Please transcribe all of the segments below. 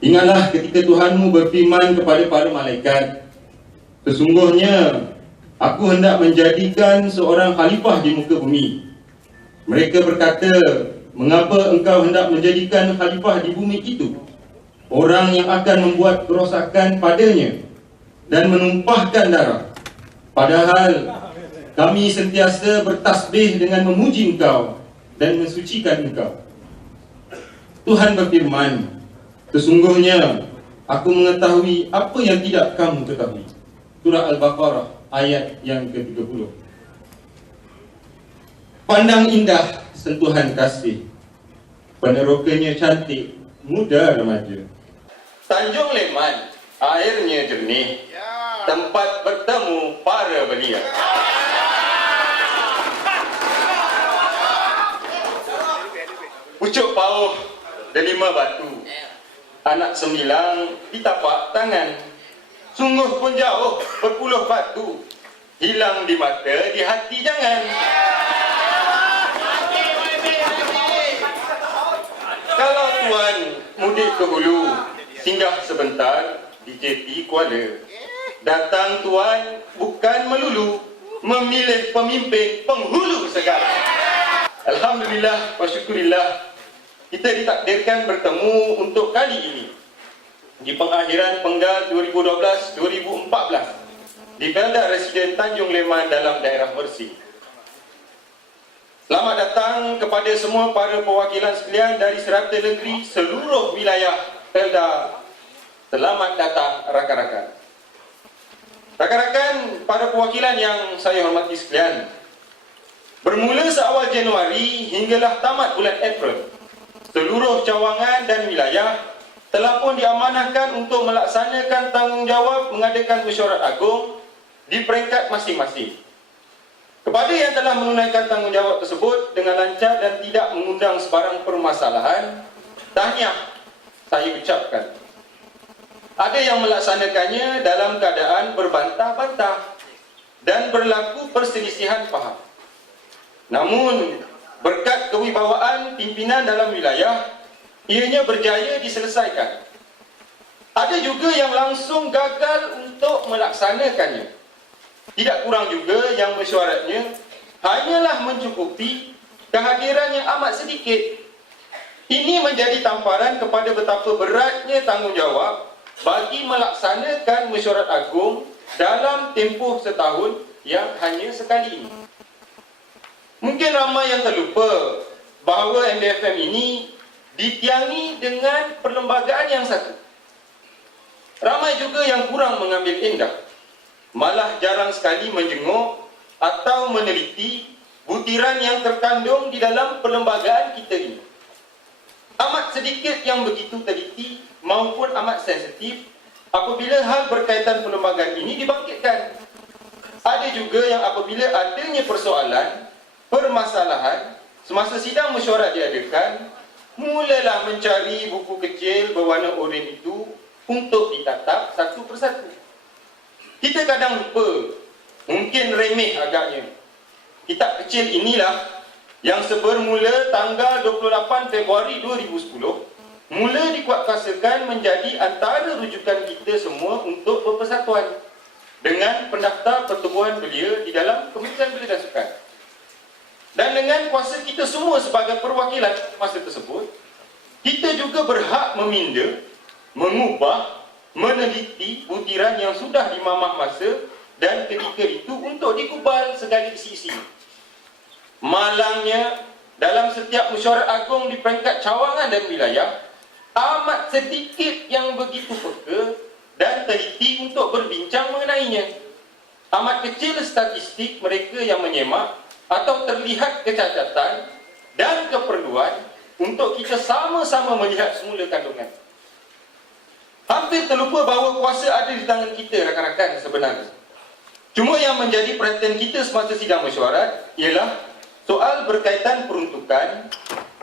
Ingatlah ketika Tuhanmu berfirman kepada para malaikat, sesungguhnya aku hendak menjadikan seorang khalifah di muka bumi. Mereka berkata, mengapa engkau hendak menjadikan khalifah di bumi itu? Orang yang akan membuat kerosakan padanya dan menumpahkan darah. Padahal kami sentiasa bertasbih dengan memuji engkau dan mensucikan engkau. Tuhan berfirman, sesungguhnya aku mengetahui apa yang tidak kamu ketahui. Surah Al-Baqarah ayat yang ke-30. Pandang indah sentuhan kasih, penerokannya cantik, muda remaja. Tanjung Leman, airnya jernih, tempat bertemu para belia. Pucuk pauh delima batu, anak sembilang di tapak tangan. Sungguh pun jauh berpuluh batu, hilang di mata di hati jangan. Kalau tuan mudik ke Hulu, singgah sebentar di JT Kuala. Datang tuan bukan melulu memilih pemimpin penghulu segala. Alhamdulillah wa syukurillah, kita ditakdirkan bertemu untuk kali ini di pengakhiran Penggal 2012-2014 di Felda Residen Tanjung Leman dalam daerah Mersing. Selamat datang kepada semua para perwakilan sekalian dari serata negeri seluruh wilayah Felda. Selamat datang rakan-rakan. Rakan-rakan, para perwakilan yang saya hormati sekalian, bermula seawal Januari hinggalah tamat bulan April, seluruh cawangan dan wilayah telah pun diamanahkan untuk melaksanakan tanggungjawab mengadakan mesyuarat agung di peringkat masing-masing. Kepada yang telah menunaikan tanggungjawab tersebut dengan lancar dan tidak mengundang sebarang permasalahan, tahniah saya ucapkan. Ada yang melaksanakannya dalam keadaan berbantah-bantah dan berlaku perselisihan faham. Namun, berkat kewibawaan pimpinan dalam wilayah, ianya berjaya diselesaikan. Ada juga yang langsung gagal untuk melaksanakannya. Tidak kurang juga yang mesyuaratnya hanyalah mencukupi kehadiran yang amat sedikit. Ini menjadi tamparan kepada betapa beratnya tanggungjawab bagi melaksanakan mesyuarat agung dalam tempoh setahun yang hanya sekali ini. Mungkin ramai yang terlupa bahawa MBFM ini ditiangi dengan perlembagaan yang satu. Ramai juga yang kurang mengambil indah, malah jarang sekali menjenguk atau meneliti butiran yang terkandung di dalam perlembagaan kita ini. Amat sedikit yang begitu teliti maupun amat sensitif apabila hal berkaitan perlembagaan ini dibangkitkan. Ada juga yang apabila adanya persoalan, permasalahan, semasa sidang mesyuarat diadakan, mulalah mencari buku kecil berwarna oranye itu untuk ditatap satu persatu. Kita kadang lupa, mungkin remeh agaknya, kitab kecil inilah yang sebermula tanggal 28 Februari 2010 mula dikuatkuasakan menjadi antara rujukan kita semua untuk berpersatuan dengan pendaftar pertubuhan belia di dalam Kementerian Belia dan Sukan. Dan dengan kuasa kita semua sebagai perwakilan masa tersebut, kita juga berhak meminda, mengubah, meneliti butiran yang sudah dimamah masa dan ketika itu untuk dikubal segala isi-isi. Malangnya, dalam setiap mesyuarat agung di peringkat cawangan dan wilayah, amat sedikit yang begitu peka dan teliti untuk berbincang mengenainya. Amat kecil statistik mereka yang menyemak atau terlihat kecacatan dan keperluan untuk kita sama-sama melihat semula kandungan. Hampir terlupa bahawa kuasa ada di tangan kita, rakan-rakan, sebenarnya. Cuma yang menjadi perhatian kita semasa sidang mesyuarat ialah soal berkaitan peruntukan,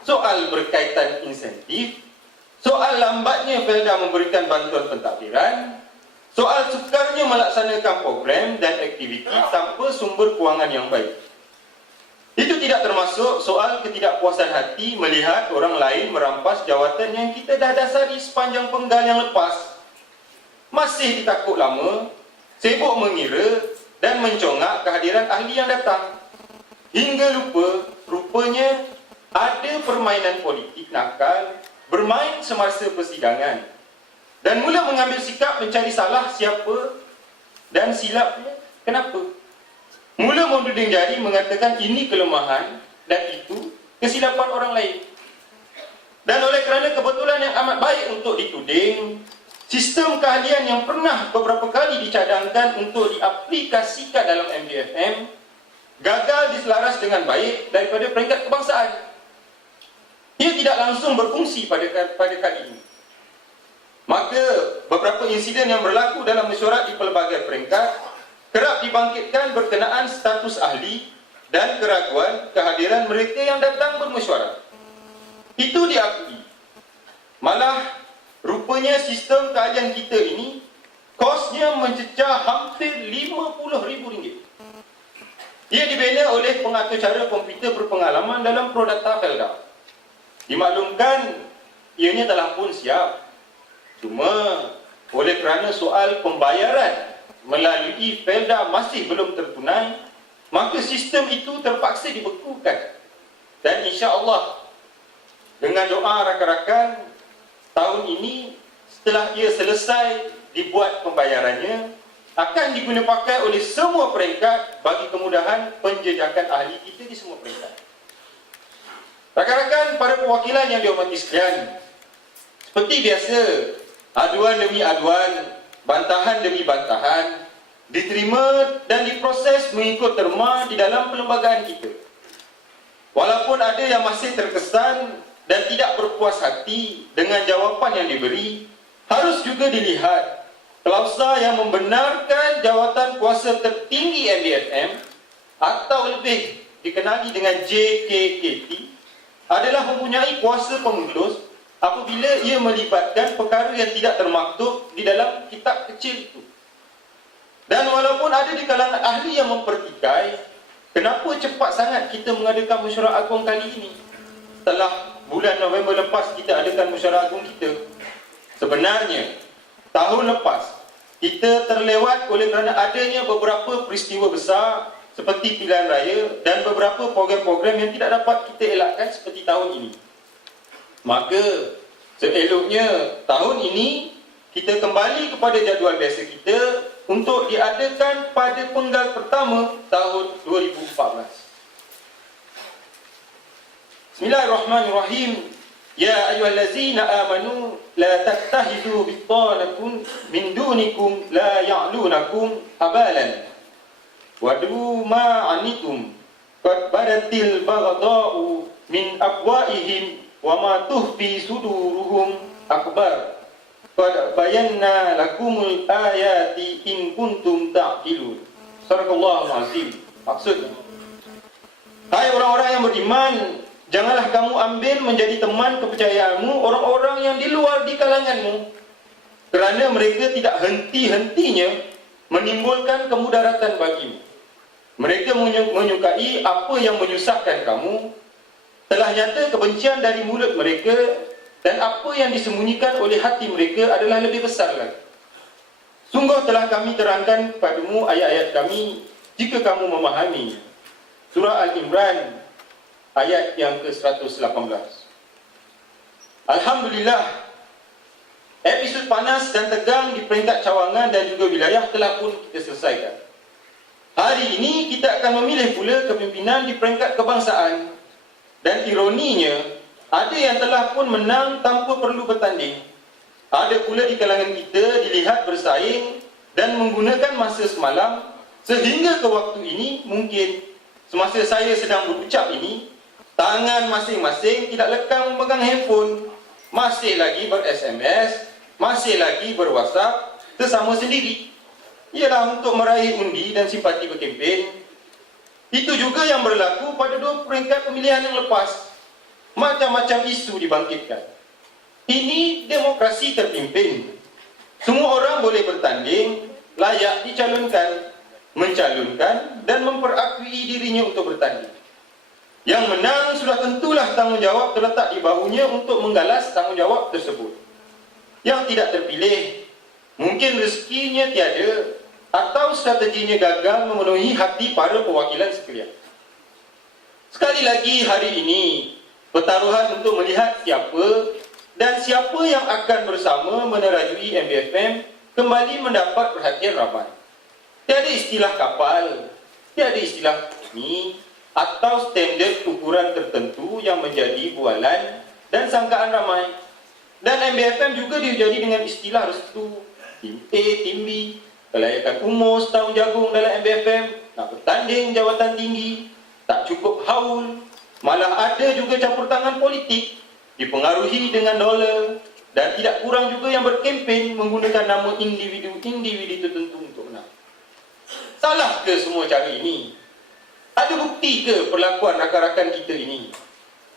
soal berkaitan insentif, soal lambatnya Felda memberikan bantuan pentadbiran, soal sukarnya melaksanakan program dan aktiviti tanpa sumber kewangan yang baik. Itu tidak termasuk soal ketidakpuasan hati melihat orang lain merampas jawatan yang kita dah dasari sepanjang penggal yang lepas. Masih ditakut lama, sibuk mengira dan mencongak kehadiran ahli yang datang. Hingga lupa, rupanya ada permainan politik nakal bermain semasa persidangan dan mula mengambil sikap mencari salah siapa dan silapnya kenapa. Mula menuding jari mengatakan ini kelemahan dan itu kesilapan orang lain. Dan oleh kerana kebetulan yang amat baik untuk dituding, sistem keahlian yang pernah beberapa kali dicadangkan untuk diaplikasikan dalam MDFM gagal diselaras dengan baik daripada peringkat kebangsaan. Ia tidak langsung berfungsi pada kali ini. Maka beberapa insiden yang berlaku dalam mesyuarat di pelbagai peringkat kerap dibangkitkan berkenaan status ahli dan keraguan kehadiran mereka yang datang bermesyuarat. Itu diakui. Malah rupanya sistem keahlian kita ini kosnya mencecah hampir RM50,000. Ia dibina oleh pengaturcara komputer berpengalaman dalam Prodata Felda. Dimaklumkan ianya telah pun siap. Cuma oleh kerana soal pembayaran melalui Felda masih belum tertunai, maka sistem itu terpaksa dibekukan. Dan insya-Allah dengan doa rakan-rakan, tahun ini setelah ia selesai dibuat pembayarannya, akan digunapakai oleh semua peringkat bagi kemudahan penjejakan ahli kita di semua peringkat. Rakan-rakan para perwakilan yang dihormati sekalian, seperti biasa, aduan demi aduan, bantahan demi bantahan diterima dan diproses mengikut terma di dalam perlembagaan kita. Walaupun ada yang masih terkesan dan tidak berpuas hati dengan jawapan yang diberi, harus juga dilihat klausa yang membenarkan jawatan kuasa tertinggi MDFM atau lebih dikenali dengan JKKT adalah mempunyai kuasa pemutus apabila ia melibatkan perkara yang tidak termaktub di dalam kitab kecil itu. Dan walaupun ada di kalangan ahli yang mempertikai, kenapa cepat sangat kita mengadakan mesyuarat agung kali ini? Setelah bulan November lepas kita adakan mesyuarat agung kita. Sebenarnya, tahun lepas, kita terlewat oleh kerana adanya beberapa peristiwa besar seperti pilihan raya dan beberapa program-program yang tidak dapat kita elakkan seperti tahun ini. Maka, seeloknya tahun ini, kita kembali kepada jadual biasa kita untuk diadakan pada penggal pertama tahun 2014. Bismillahirrahmanirrahim. Ya ayyuhallazina amanu la tattakhidhu bitanatun min dunikum la ya'lunakum abalan. Wadu ma anitum qad badatil baghdha'u min afwaihim wa ma tuhfi suduruhum akbar. Qad bayanna lakumul ayati in kuntum ta'qilun. Sadaqallahul azim. Maksudnya, hai orang-orang yang beriman, janganlah kamu ambil menjadi teman kepercayaanmu orang-orang yang di luar di kalanganmu, kerana mereka tidak henti-hentinya menimbulkan kemudaratan bagimu. Mereka menyukai apa yang menyusahkan kamu. Telah nyata kebencian dari mulut mereka, dan apa yang disembunyikan oleh hati mereka adalah lebih besar lagi. Sungguh telah kami terangkan padamu ayat-ayat kami jika kamu memahami. Surah Al-Imran ayat yang ke-118. Alhamdulillah, episod panas dan tegang di peringkat cawangan dan juga wilayah telah pun kita selesaikan. Hari ini kita akan memilih pula kepimpinan di peringkat kebangsaan. Dan ironinya, ada yang telah pun menang tanpa perlu bertanding. Ada pula di kalangan kita dilihat bersaing dan menggunakan masa semalam, sehingga ke waktu ini mungkin semasa saya sedang berucap ini, tangan masing-masing tidak lekang memegang handphone, masih lagi ber-SMS, masih lagi ber-WhatsApp sesama sendiri. Ialah untuk meraih undi dan simpati berkempen. Itu juga yang berlaku pada dua peringkat pemilihan yang lepas. Macam-macam isu dibangkitkan. Ini demokrasi terpimpin. Semua orang boleh bertanding, layak dicalonkan, mencalonkan dan memperakui dirinya untuk bertanding. Yang menang sudah tentulah tanggungjawab terletak di bahunya untuk menggalas tanggungjawab tersebut. Yang tidak terpilih, mungkin rezekinya tiada atau strateginya gagal memenuhi hati para perwakilan sekalian. Sekali lagi hari ini, pertaruhan untuk melihat siapa dan siapa yang akan bersama menerajui MBFM kembali mendapat perhatian ramai. Tiada istilah kapal, tiada istilah ini atau standard ukuran tertentu yang menjadi bualan dan sangkaan ramai. Dan MBFM juga diuji dengan istilah restu, tim A, tim B, kelayakan umur setahun jagung dalam MBFM, nak bertanding jawatan tinggi, tak cukup haul, malah ada juga campur tangan politik, dipengaruhi dengan dolar, dan tidak kurang juga yang berkempen menggunakan nama individu-individu tertentu untuk menang. Salah ke semua cara ini? Ada bukti ke perlakuan rakan-rakan kita ini?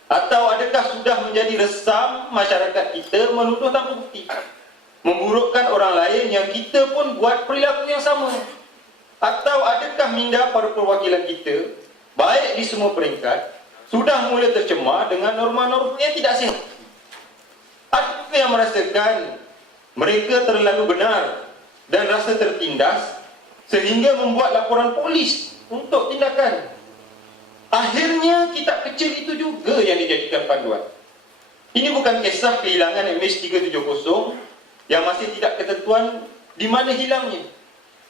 Atau adakah sudah menjadi resam masyarakat kita menuduh tanpa bukti, memburukkan orang lain yang kita pun buat perilaku yang sama? Atau adakah minda para perwakilan kita, baik di semua peringkat, sudah mula tercemar dengan norma-norma yang tidak sihat? Ada yang merasakan mereka terlalu benar dan rasa tertindas sehingga membuat laporan polis untuk tindakan. Akhirnya kitab kecil itu juga yang dijadikan panduan. Ini bukan kisah kehilangan MH370 yang masih tidak ketentuan di mana hilangnya.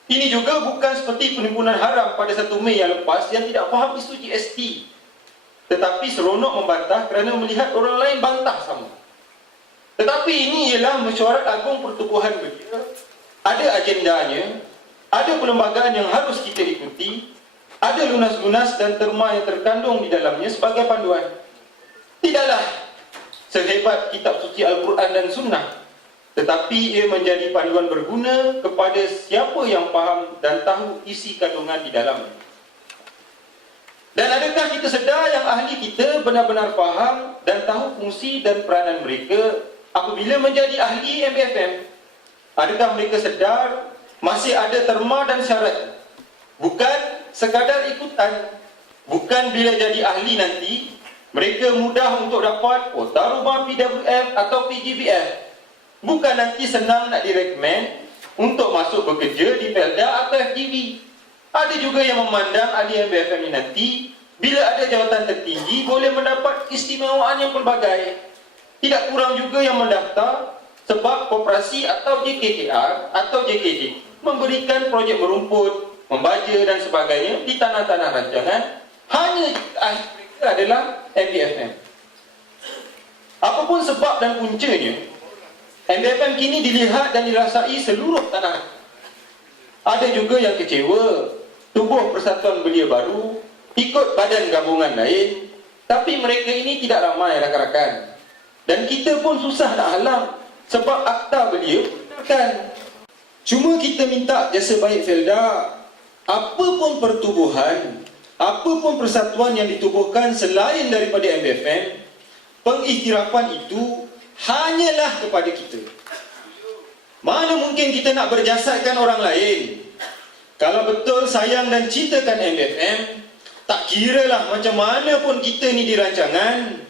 Ini juga bukan seperti penimbunan haram pada 1 Mei yang lepas yang tidak faham isu GST, tetapi seronok membantah kerana melihat orang lain bantah sama. Tetapi ini ialah mesyuarat agung pertubuhan belia. Ada agendanya, ada perlembagaan yang harus kita ikuti, ada lunas-lunas dan terma yang terkandung di dalamnya sebagai panduan. Tidaklah sehebat kitab suci Al-Quran dan Sunnah, tetapi ia menjadi panduan berguna kepada siapa yang faham dan tahu isi kandungan di dalamnya. Dan adakah kita sedar yang ahli kita benar-benar faham dan tahu fungsi dan peranan mereka apabila menjadi ahli MBFM? Adakah mereka sedar masih ada terma dan syarat? Bukan sekadar ikutan. Bukan bila jadi ahli nanti mereka mudah untuk dapat kota rumah PWF atau PGBF. Bukan nanti senang nak direkmen untuk masuk bekerja di Felda atau FGV. Ada juga yang memandang ahli MBFM ini nanti bila ada jawatan tertinggi boleh mendapat keistimewaan yang pelbagai. Tidak kurang juga yang mendaftar sebab koperasi atau JKKR atau JKJ memberikan projek merumput, membaja dan sebagainya di tanah-tanah rancangan hanya ahli mereka adalah MBFM. Apapun sebab dan puncanya, MBFM kini dilihat dan dirasai seluruh tanah. Ada juga yang kecewa tubuh Persatuan Belia Baru ikut badan gabungan lain, tapi mereka ini tidak ramai rakan-rakan. Dan kita pun susah nak halang sebab akta belia benarkan. Cuma kita minta jasa baik Felda, apapun pertubuhan, apapun persatuan yang ditubuhkan selain daripada MBFM, pengiktirafan itu hanyalah kepada kita. Mana mungkin kita nak berjasadkan orang lain? Kalau betul sayang dan cintakan MBFM, tak kiralah macam mana pun kita ni di rancangan,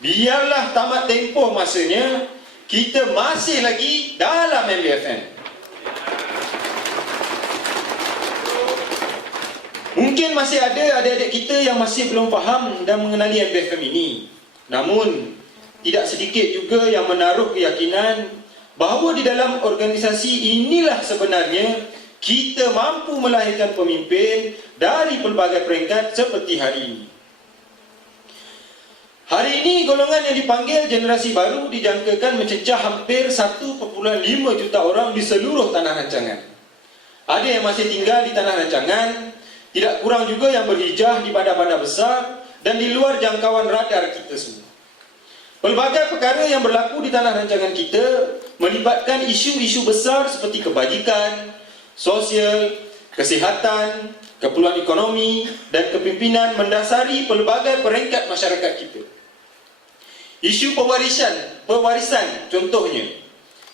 biarlah tamat tempoh masanya, kita masih lagi dalam MBFM. Mungkin masih ada adik-adik kita yang masih belum faham dan mengenali MBFM ini. Namun, tidak sedikit juga yang menaruh keyakinan bahawa di dalam organisasi inilah sebenarnya kita mampu melahirkan pemimpin dari pelbagai peringkat seperti hari ini. Hari ini golongan yang dipanggil generasi baru dijangkakan mencecah hampir 1.5 juta orang di seluruh tanah rancangan. Ada yang masih tinggal di tanah rancangan, tidak kurang juga yang berhijrah di bandar-bandar besar dan di luar jangkauan radar kita semua. Pelbagai perkara yang berlaku di tanah rancangan kita melibatkan isu-isu besar seperti kebajikan, sosial, kesihatan, keperluan ekonomi dan kepimpinan mendasari pelbagai peringkat masyarakat kita. Isu pewarisan contohnya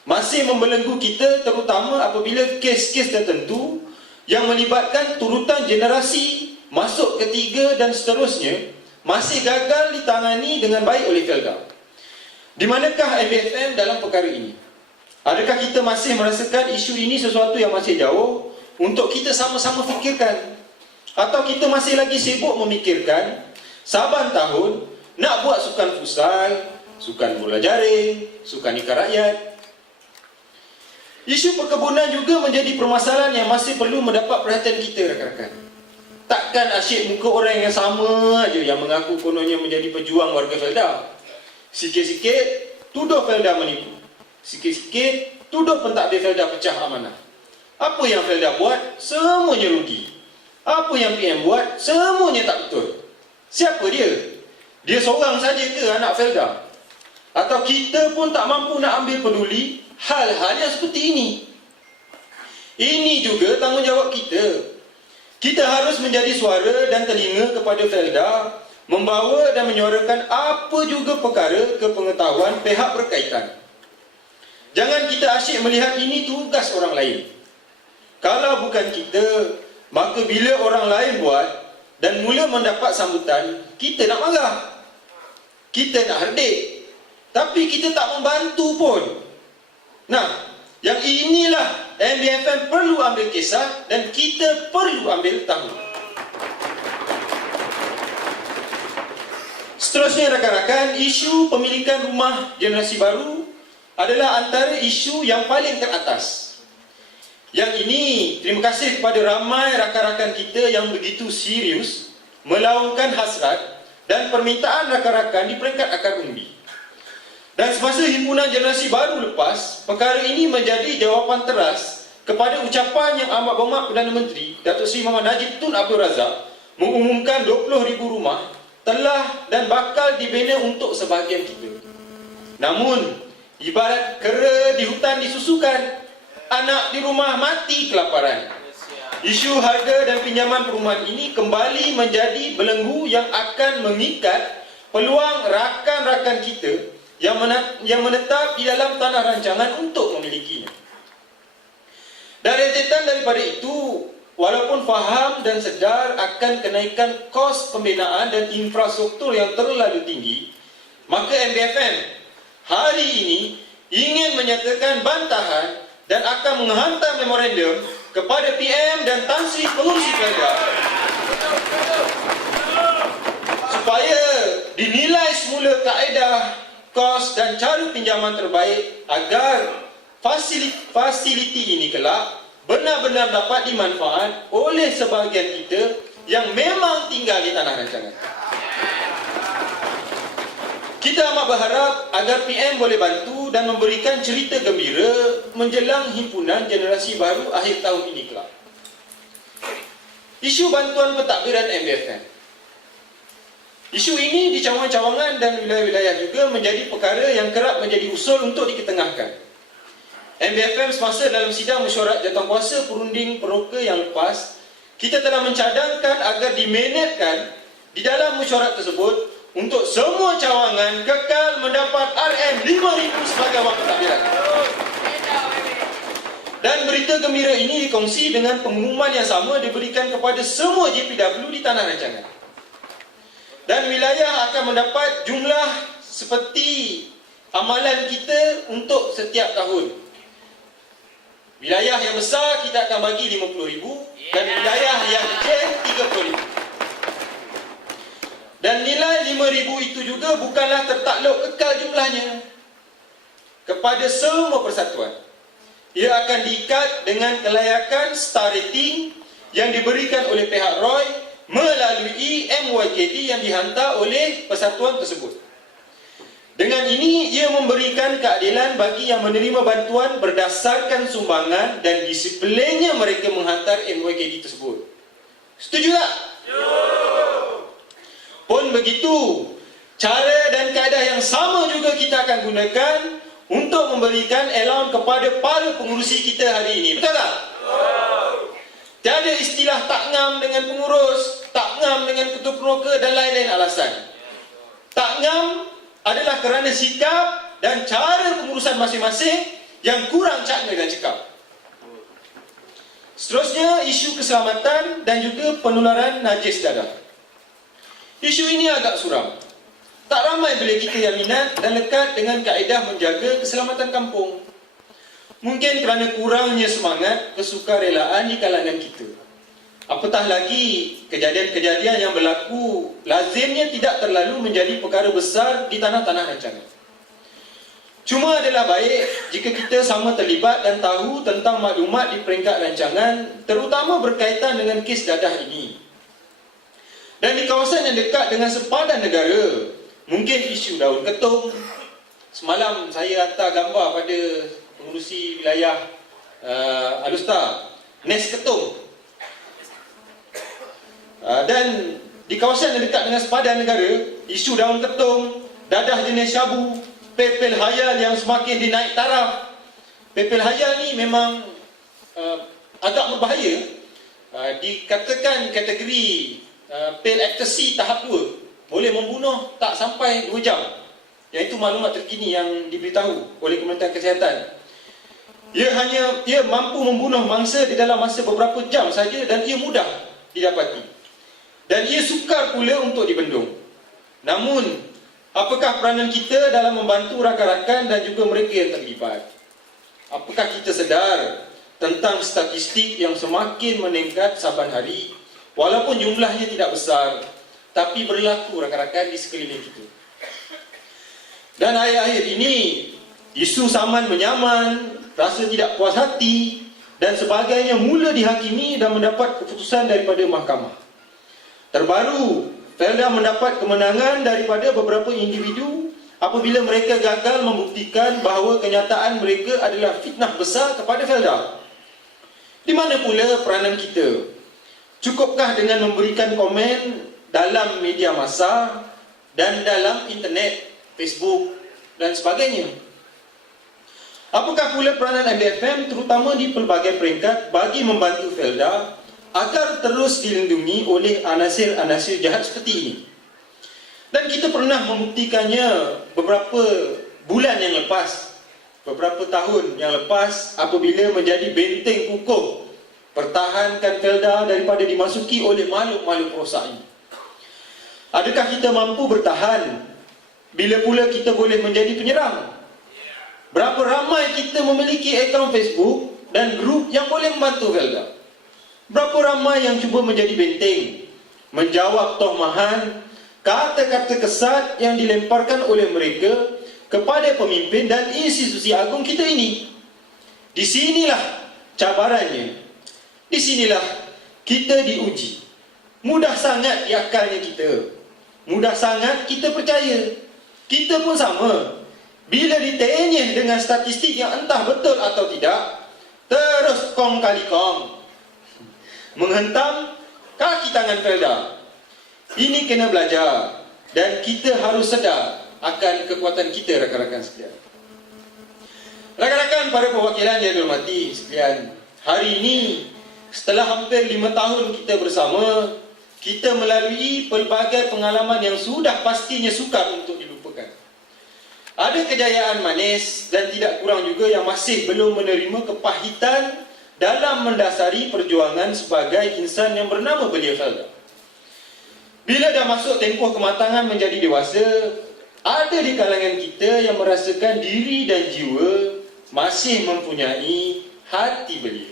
masih membelenggu kita, terutama apabila kes-kes tertentu yang melibatkan turutan generasi masuk ketiga dan seterusnya masih gagal ditangani dengan baik oleh Felda. Di manakah MBFM dalam perkara ini? Adakah kita masih merasakan isu ini sesuatu yang masih jauh untuk kita sama-sama fikirkan? Atau kita masih lagi sibuk memikirkan saban tahun nak buat sukan futsal, sukan bola jaring, sukan ikan rakyat? Isu perkebunan juga menjadi permasalahan yang masih perlu mendapat perhatian kita, rakan-rakan. Takkan asyik muka orang yang sama aja yang mengaku kononnya menjadi pejuang warga Felda. Sikit-sikit tuduh Felda menipu. Sikit-sikit tuduh pentadbir Felda pecah amanah. Apa yang Felda buat, semuanya rugi. Apa yang PM buat, semuanya tak betul. Siapa dia? Dia seorang saja ke anak Felda? Atau kita pun tak mampu nak ambil peduli hal-hal yang seperti ini? Ini juga tanggungjawab kita. Kita harus menjadi suara dan telinga kepada Felda, membawa dan menyuarakan apa juga perkara ke pengetahuan pihak berkaitan. Jangan kita asyik melihat ini tugas orang lain. Kalau bukan kita, maka bila orang lain buat dan mula mendapat sambutan, kita nak marah, kita nak herdik, tapi kita tak membantu pun. Nah, yang inilah MBFM perlu ambil kisah dan kita perlu ambil tahu. Seterusnya, rakan-rakan, isu pemilikan rumah generasi baru adalah antara isu yang paling teratas. Yang ini, terima kasih kepada ramai rakan-rakan kita yang begitu serius melaungkan hasrat dan permintaan rakan-rakan di peringkat akar umbi. Dan semasa himpunan generasi baru lepas, perkara ini menjadi jawapan teras kepada ucapan yang amat berhormat Perdana Menteri Datuk Seri Muhammad Najib Tun Abdul Razak mengumumkan 20,000 rumah telah dan bakal dibina untuk sebahagian kita. Namun, ibarat kera di hutan disusukan, anak di rumah mati kelaparan. Isu harga dan pinjaman perumahan ini kembali menjadi belenggu yang akan mengikat peluang rakan-rakan kita yang menetap di dalam tanah rancangan untuk memilikinya. Dan rentetan daripada itu, walaupun faham dan sedar akan kenaikan kos pembinaan dan infrastruktur yang terlalu tinggi, maka MBFM hari ini ingin menyatakan bantahan dan akan menghantar memorandum kepada PM dan Tan Sri Pengurusi Felda supaya dinilai semula kaedah, kos dan cara pinjaman terbaik agar fasiliti ini kelak benar-benar dapat dimanfaat oleh sebahagian kita yang memang tinggal di tanah rancangan. Kita amat berharap agar PM boleh bantu dan memberikan cerita gembira menjelang himpunan generasi baru akhir tahun ini kelak. Isu bantuan pentadbiran MBFM. Isu ini di cawangan-cawangan dan wilayah-wilayah juga menjadi perkara yang kerap menjadi usul untuk diketengahkan. MBFM semasa dalam sidang mesyuarat jawatankuasa perunding peroka yang lepas, kita telah mencadangkan agar dimanatkan di dalam mesyuarat tersebut untuk semua cawangan kekal mendapat RM5,000 sebagai wang pentadbiran. Dan berita gembira ini dikongsi dengan pengumuman yang sama diberikan kepada semua JPW di tanah rancangan. Dan wilayah akan mendapat jumlah seperti amalan kita untuk setiap tahun. Wilayah yang besar kita akan bagi RM50,000 dan wilayah yang kecil RM30,000. Dan nilai RM5,000 itu juga bukanlah tertakluk kekal jumlahnya kepada semua persatuan. Ia akan diikat dengan kelayakan star rating yang diberikan oleh pihak ROY melalui MYKD yang dihantar oleh persatuan tersebut. Dengan ini, ia memberikan keadilan bagi yang menerima bantuan berdasarkan sumbangan dan disiplinnya mereka menghantar MYKD tersebut. Setuju tak? Pun begitu, cara dan kaedah yang sama juga kita akan gunakan untuk memberikan allowance kepada para pengurusi kita hari ini. Betul tak? Tiada istilah tak ngam dengan pengurus, tak ngam dengan ketua peroka dan lain-lain alasan. Tak ngam adalah kerana sikap dan cara pengurusan masing-masing yang kurang cakna dan cekap. Seterusnya, isu keselamatan dan juga penularan najis darah. Isu ini agak suram. Tak ramai bila kita yang minat dan lekat dengan kaedah menjaga keselamatan kampung. Mungkin kerana kurangnya semangat kesukarelaan di kalangan kita. Apatah lagi, kejadian-kejadian yang berlaku lazimnya tidak terlalu menjadi perkara besar di tanah-tanah rancangan. Cuma adalah baik jika kita sama terlibat dan tahu tentang maklumat di peringkat rancangan, terutama berkaitan dengan kes dadah ini. Dan di kawasan yang dekat dengan sepadan negara, mungkin isu daun ketum. Semalam saya hantar gambar pada pengurusi wilayah Alustar, Nes ketum. Dan di kawasan yang dekat dengan sepadan negara, isu daun ketum, dadah jenis syabu, pepel hayal yang semakin dinaik taraf. Pepel hayal ni memang agak berbahaya. Dikatakan kategori pil ecstasy tahap 2 boleh membunuh tak sampai 2 jam. Yang itu maklumat terkini yang diberitahu oleh Kementerian Kesihatan. Ia mampu membunuh mangsa di dalam masa beberapa jam saja dan ia mudah didapati. Dan ia sukar pula untuk dibendung. Namun, apakah peranan kita dalam membantu rakan-rakan dan juga mereka yang terlibat? Apakah kita sedar tentang statistik yang semakin meningkat saban hari, walaupun jumlahnya tidak besar, tapi berlaku rakan-rakan di sekeliling kita? Dan akhir-akhir ini, isu saman menyaman, rasa tidak puas hati dan sebagainya mula dihakimi dan mendapat keputusan daripada mahkamah. Terbaru, Felda mendapat kemenangan daripada beberapa individu apabila mereka gagal membuktikan bahawa kenyataan mereka adalah fitnah besar kepada Felda. Di mana pula peranan kita? Cukupkah dengan memberikan komen dalam media massa dan dalam internet, Facebook dan sebagainya? Apakah pula peranan MBFM terutama di pelbagai peringkat bagi membantu Felda agar terus dilindungi oleh anasir-anasir jahat seperti ini? Dan kita pernah membuktikannya beberapa bulan yang lepas, beberapa tahun yang lepas apabila menjadi benteng kukuh pertahankan Felda daripada dimasuki oleh makhluk-makhluk rosak ini. Adakah kita mampu bertahan bila pula kita boleh menjadi penyerang? Berapa ramai kita memiliki akaun Facebook dan grup yang boleh membantu Felda? Berapa ramai yang cuba menjadi benteng, menjawab tohmahan, kata-kata kesat yang dilemparkan oleh mereka kepada pemimpin dan institusi agung kita ini? Di sinilah cabarannya. Di sinilah kita diuji. Mudah sangat diakalnya kita. Mudah sangat kita percaya. Kita pun sama. Bila ditenyeh dengan statistik yang entah betul atau tidak, terus kong kali kong menghentam kaki tangan Felda. Ini kena belajar dan kita harus sedar akan kekuatan kita, rakan-rakan sekalian. Rakan-rakan para perwakilan yang dihormati sekalian, hari ini setelah hampir 5 tahun kita bersama, kita melalui pelbagai pengalaman yang sudah pastinya sukar untuk dilupakan. Ada kejayaan manis dan tidak kurang juga yang masih belum menerima kepahitan dalam mendasari perjuangan sebagai insan yang bernama belia Felda. Bila dah masuk tempoh kematangan menjadi dewasa, ada di kalangan kita yang merasakan diri dan jiwa masih mempunyai hati belia.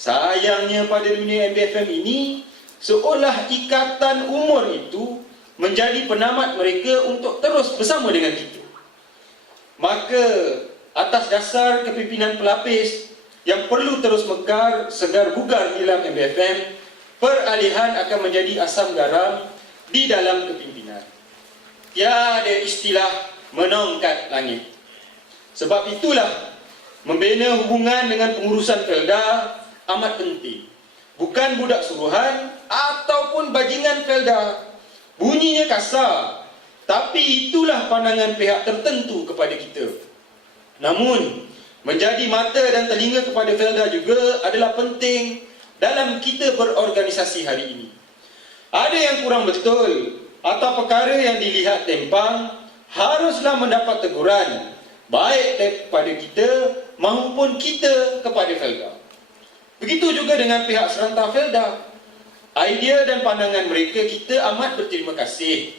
Sayangnya pada dunia MBFM ini, seolah ikatan umur itu menjadi penamat mereka untuk terus bersama dengan kita. Maka atas dasar kepimpinan pelapis yang perlu terus mekar, segar bugar dalam MBFM, peralihan akan menjadi asam garam di dalam kepimpinan. Tiada istilah menongkat langit. Sebab itulah membina hubungan dengan pengurusan Felda amat penting. Bukan budak suruhan ataupun bajingan Felda. Bunyinya kasar, tapi itulah pandangan pihak tertentu kepada kita. Namun menjadi mata dan telinga kepada Felda juga adalah penting dalam kita berorganisasi hari ini. Ada yang kurang betul atau perkara yang dilihat tempang, haruslah mendapat teguran, baik daripada kita maupun kita kepada Felda. Begitu juga dengan pihak serantau Felda. idea dan pandangan mereka kita amat berterima kasih.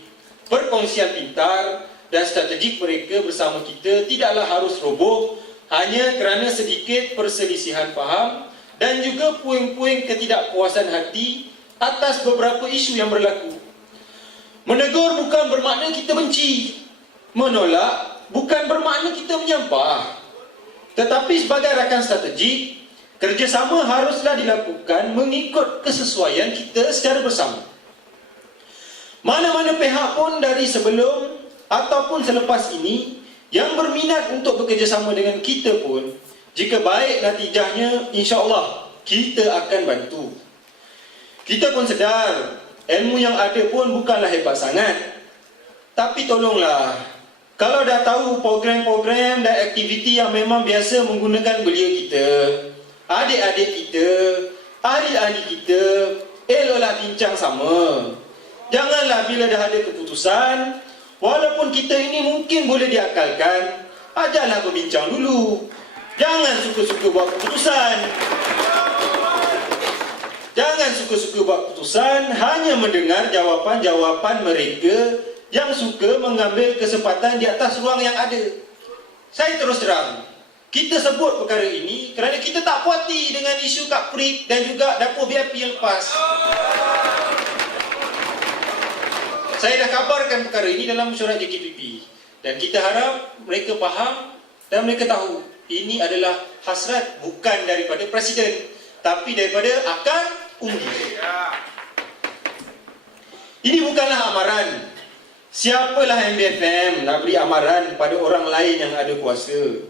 Perkongsian pintar dan strategik mereka bersama kita tidaklah harus roboh hanya kerana sedikit perselisihan faham dan juga puing-puing ketidakpuasan hati atas beberapa isu yang berlaku. Menegur bukan bermakna kita benci, menolak bukan bermakna kita menyampah. Tetapi sebagai rakan strategik, kerjasama haruslah dilakukan mengikut kesesuaian kita secara bersama. Mana-mana pihak pun dari sebelum ataupun selepas ini yang berminat untuk bekerjasama dengan kita pun, jika baik natijahnya, insya-Allah kita akan bantu. Kita pun sedar ilmu yang ada pun bukanlah hebat sangat. Tapi tolonglah, kalau dah tahu program-program dan aktiviti yang memang biasa menggunakan belia kita, adik-adik kita, ahli-ahli kita, eloklah bincang sama. Janganlah bila dah ada keputusan, walaupun kita ini mungkin boleh diakalkan, ajarlah berbincang dulu. Jangan suka-suka buat keputusan. Jangan suka-suka buat keputusan hanya mendengar jawapan-jawapan mereka yang suka mengambil kesempatan di atas ruang yang ada. Saya terus terang, kita sebut perkara ini kerana kita tak puati dengan isu Kak Prik dan juga dapur VIP yang lepas. Saya dah kabarkan perkara ini dalam mesyuarat JKPP dan kita harap mereka faham dan mereka tahu ini adalah hasrat bukan daripada Presiden tapi daripada akar undi. Ini bukanlah amaran. Siapalah MBFM nak beri amaran pada orang lain yang ada kuasa.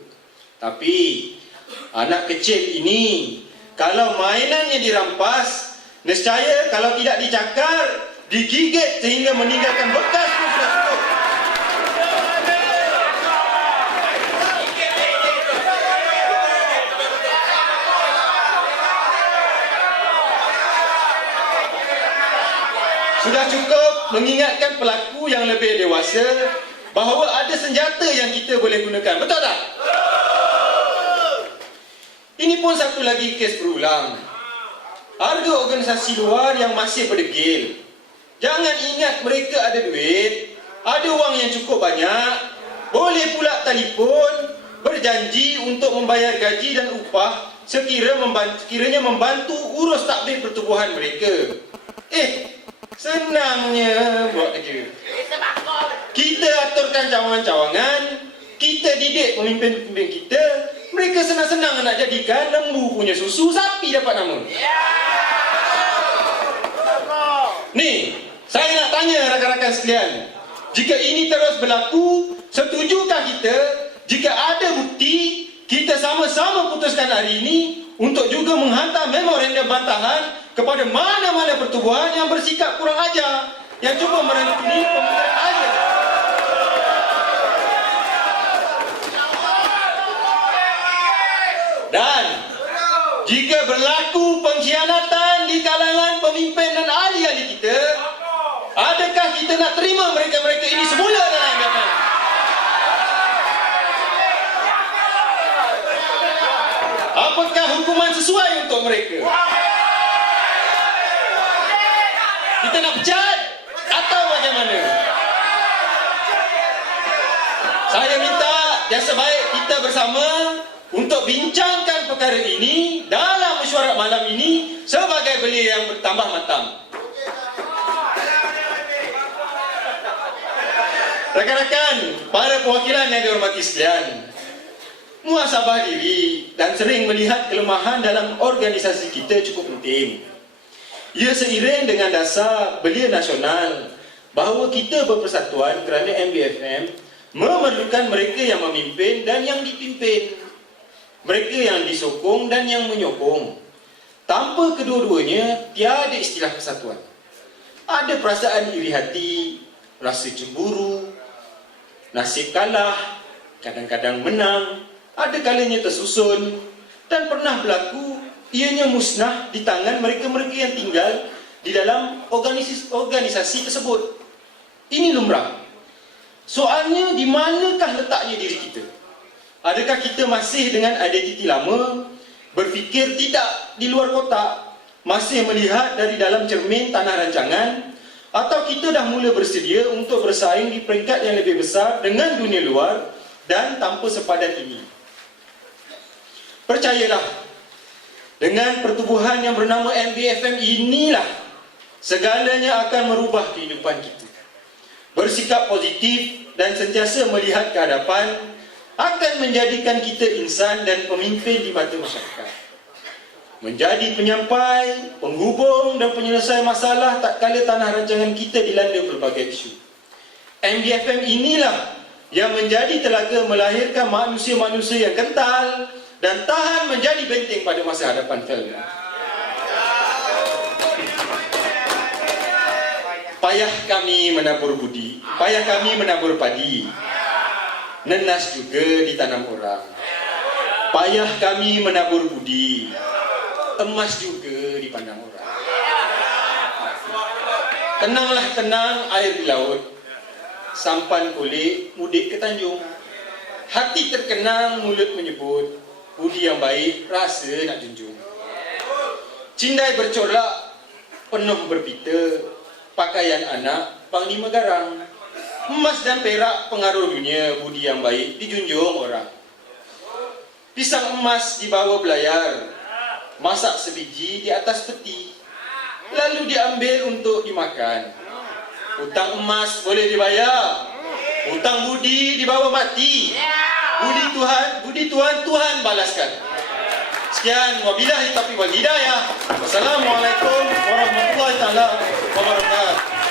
Tapi anak kecil ini kalau mainannya dirampas, nescaya kalau tidak dicakar, digigit sehingga meninggalkan bekas pun sudah cukup. Sudah cukup mengingatkan pelaku yang lebih dewasa bahawa ada senjata yang kita boleh gunakan. Betul tak? Ini pun satu lagi kes berulang. Harga organisasi luar yang masih berdegil. Jangan ingat mereka ada duit, ada wang yang cukup banyak, boleh pula telefon, berjanji untuk membayar gaji dan upah sekiranya membantu urus takbir pertubuhan mereka. Senangnya buat kerja. Kita aturkan cawangan-cawangan, kita didik pemimpin-pemimpin kita, mereka senang-senang nak jadikan lembu punya susu, sapi dapat nama. Ni, saya nak tanya rakan-rakan sekalian, jika ini terus berlaku, setujukah kita jika ada bukti, kita sama-sama putuskan hari ini untuk juga menghantar memorandum bantahan kepada mana-mana pertubuhan yang bersikap kurang ajar, yang cuba merangkumi pemerintahan air. Dan jika berlaku pengkhianatan di kalangan pemimpin dan ahli-ahli kita, adakah kita nak terima mereka-mereka ini semula dalam MBFM? Apakah hukuman sesuai untuk mereka? Kita nak pecat atau bagaimana? Saya minta jasa baik kita bersama untuk bincangkan perkara ini dalam mesyuarat malam ini sebagai belia yang bertambah matang. Rakan-rakan, para perwakilan yang dihormati sekalian, muhasabah diri dan sering melihat kelemahan dalam organisasi kita cukup penting. Ia seiring dengan dasar belia nasional bahawa kita berpersatuan kerana MBFM memerlukan mereka yang memimpin dan yang dipimpin, mereka yang disokong dan yang menyokong. Tanpa kedua-duanya, tiada istilah persatuan. Ada perasaan iri hati, rasa cemburu, nasib kalah, kadang-kadang menang, ada kalanya tersusun, dan pernah berlaku ianya musnah di tangan mereka-mereka yang tinggal di dalam organisasi tersebut. Ini lumrah. Soalnya, di manakah letaknya diri kita? Adakah kita masih dengan identiti lama, berfikir tidak di luar kotak, masih melihat dari dalam cermin tanah rancangan, atau kita dah mula bersedia untuk bersaing di peringkat yang lebih besar dengan dunia luar dan tanpa sepadan ini? Percayalah, dengan pertubuhan yang bernama MBFM inilah segalanya akan merubah kehidupan kita. Bersikap positif dan sentiasa melihat ke hadapan akan menjadikan kita insan dan pemimpin di mata masyarakat. Menjadi penyampai, penghubung dan penyelesai masalah tak kala tanah rancangan kita dilanda pelbagai isu. MBFM inilah yang menjadi telaga melahirkan manusia-manusia yang kental dan tahan menjadi benteng pada masa hadapan Felda. Payah kami menabur budi, payah kami menabur padi, nenas juga ditanam orang. Payah kami menabur budi, emas juga dipandang orang. Tenanglah tenang air di laut, sampan kulit mudik ke Tanjung. Hati terkenang mulut menyebut, budi yang baik rasa nak junjung. Cindai bercolak penuh berpita, pakaian anak panglima garang. Emas dan perak pengaruh dunia, budi yang baik dijunjung orang. Pisang emas dibawa belayar, masak sebiji di atas peti, lalu diambil untuk dimakan. Hutang emas boleh dibayar, hutang budi dibawa mati. Budi Tuhan, Tuhan balaskan. Sekian, wabillahi taufiq wal hidayah. Wassalamualaikum warahmatullahi taala wabarakatuh.